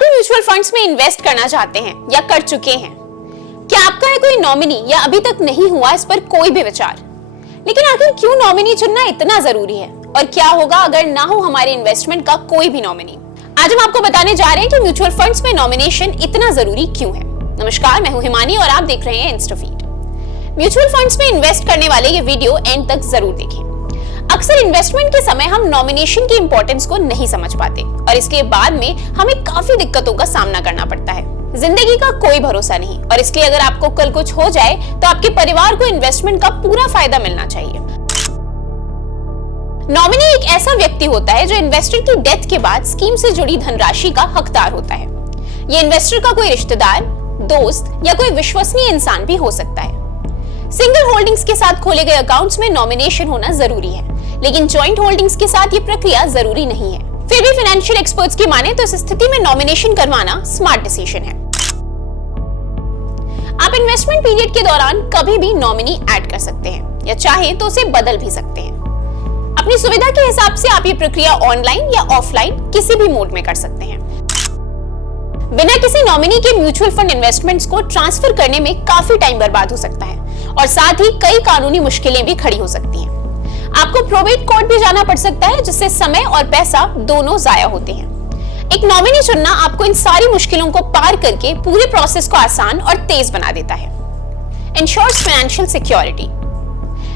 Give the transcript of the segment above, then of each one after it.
भी mutual funds में invest करना चाहते हैं या कर चुके हैं? क्या आपका है कोई नॉमिनी या अभी तक नहीं हुआ इस पर कोई भी विचार? लेकिन आखिर क्यों नॉमिनी चुनना इतना जरूरी है और क्या होगा अगर ना हो हमारे इन्वेस्टमेंट का कोई भी नॉमिनी? आज हम आपको बताने जा रहे हैं कि म्यूचुअल फंड्स में नॉमिनेशन इतना जरूरी क्यों है। नमस्कार, मैं हूं हिमानी और आप देख रहे हैं इंस्टाफीड। म्यूचुअल फंड्स में इन्वेस्ट करने वाले ये वीडियो एंड तक जरूर देखें। अक्सर इन्वेस्टमेंट के समय हम नॉमिनेशन की इंपॉर्टेंस को नहीं समझ पाते और इसके बाद में हमें काफी दिक्कतों का सामना करना पड़ता है। जिंदगी का कोई भरोसा नहीं और इसलिए अगर आपको कल कुछ हो जाए तो आपके परिवार को इन्वेस्टमेंट का पूरा फायदा मिलना चाहिए। नॉमिनी एक ऐसा व्यक्ति होता है जो इन्वेस्टर की डेथ के बाद स्कीम से जुड़ी धनराशि का हकदार होता है। ये इन्वेस्टर का कोई रिश्तेदार, दोस्त या कोई विश्वसनीय इंसान भी हो सकता है। सिंगल होल्डिंग्स के साथ खोले गए अकाउंट्स में नॉमिनेशन होना जरूरी है, लेकिन जॉइंट होल्डिंग्स के साथ ये प्रक्रिया जरूरी नहीं है। फिर भी फाइनेंशियल एक्सपर्ट्स की माने तो इस स्थिति में नॉमिनेशन करवाना स्मार्ट डिसीजन है। आप इन्वेस्टमेंट पीरियड के दौरान कभी भी नॉमिनी ऐड कर सकते हैं या चाहे तो उसे बदल भी सकते हैं। अपनी सुविधा के हिसाब से आप ये प्रक्रिया ऑनलाइन या ऑफलाइन किसी भी मोड में कर सकते हैं। बिना किसी नॉमिनी के म्यूचुअल फंड इन्वेस्टमेंट्स को ट्रांसफर करने में काफी टाइम बर्बाद हो सकता है और साथ ही कई कानूनी मुश्किलें भी खड़ी हो सकती हैं। आपको प्रोबेट कोर्ट भी जाना पड़ सकता है, जिससे समय और पैसा दोनों जाया होते हैं। एक नॉमिनी चुनना आपको इन सारी मुश्किलों को पार करके पूरे प्रोसेस को आसान और तेज बना देता है। Insures financial security.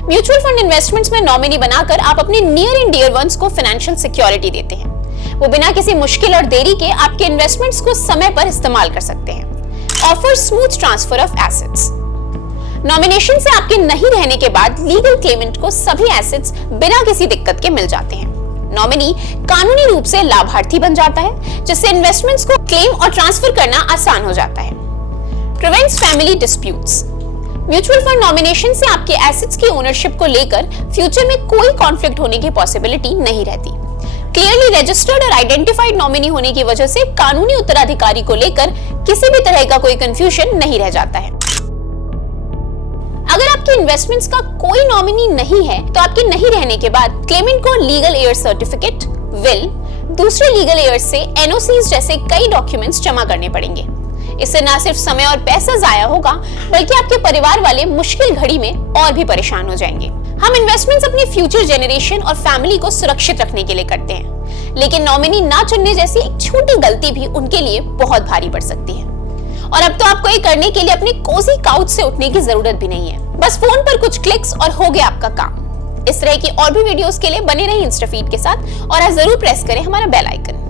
Mutual fund investments में नॉमिनी बनाकर आप अपने नियर एंड डियर वंस को फाइनेंशियल सिक्योरिटी देते हैं। वो बिना किसी मुश्किल और देरी के आपके इन्वेस्टमेंट्स को समय पर इस्तेमाल कर सकते हैं। Offer smooth transfer of assets. Nomination से आपके नहीं रहने के बाद लीगल क्लेमेंट को सभी एसेट्स बिना किसी दिक्कत के मिल जाते हैं। नॉमिनी कानूनी रूप से लाभार्थी बन जाता है, जिससे इन्वेस्टमेंट्स को क्लेम और ट्रांसफर करना आसान हो जाता है। Prevents family disputes. Mutual fund nomination से आपके एसेट्स की ओनरशिप को लेकर फ्यूचर में कोई कॉन्फ्लिक्ट होने की पॉसिबिलिटी नहीं रहती। क्लियरली रजिस्टर्ड और आइडेंटिफाइड नॉमिनी होने की वजह से कानूनी उत्तराधिकारी को लेकर किसी भी तरह का कोई कंफ्यूजन नहीं रह जाता है। अगर आपके इन्वेस्टमेंट्स का कोई नॉमिनी नहीं है तो आपके नहीं रहने के बाद क्लेमेंट को लीगल एयर सर्टिफिकेट, विल, दूसरे लीगल एयर्स से एनओसीज जैसे कई डॉक्यूमेंट्स जमा करने पड़ेंगे। इससे न सिर्फ समय और पैसा जाया होगा, बल्कि आपके परिवार वाले मुश्किल घड़ी में और भी परेशान हो जाएंगे। हम इन्वेस्टमेंट्स अपनी फ्यूचर जनरेशन और फैमिली को सुरक्षित रखने के लिए करते हैं, लेकिन नॉमिनी ना चुनने जैसी एक छोटी गलती भी उनके लिए बहुत भारी पड़ सकती है। और अब तो आपको ये करने के लिए अपने कोजी काउच से उठने की जरूरत भी नहीं है। बस फोन पर कुछ क्लिक्स और हो गया आपका काम। इस तरह की और भी वीडियोस के लिए बने रहिए इंस्टाफीड के साथ और आज जरूर प्रेस करें हमारा बेल आइकन।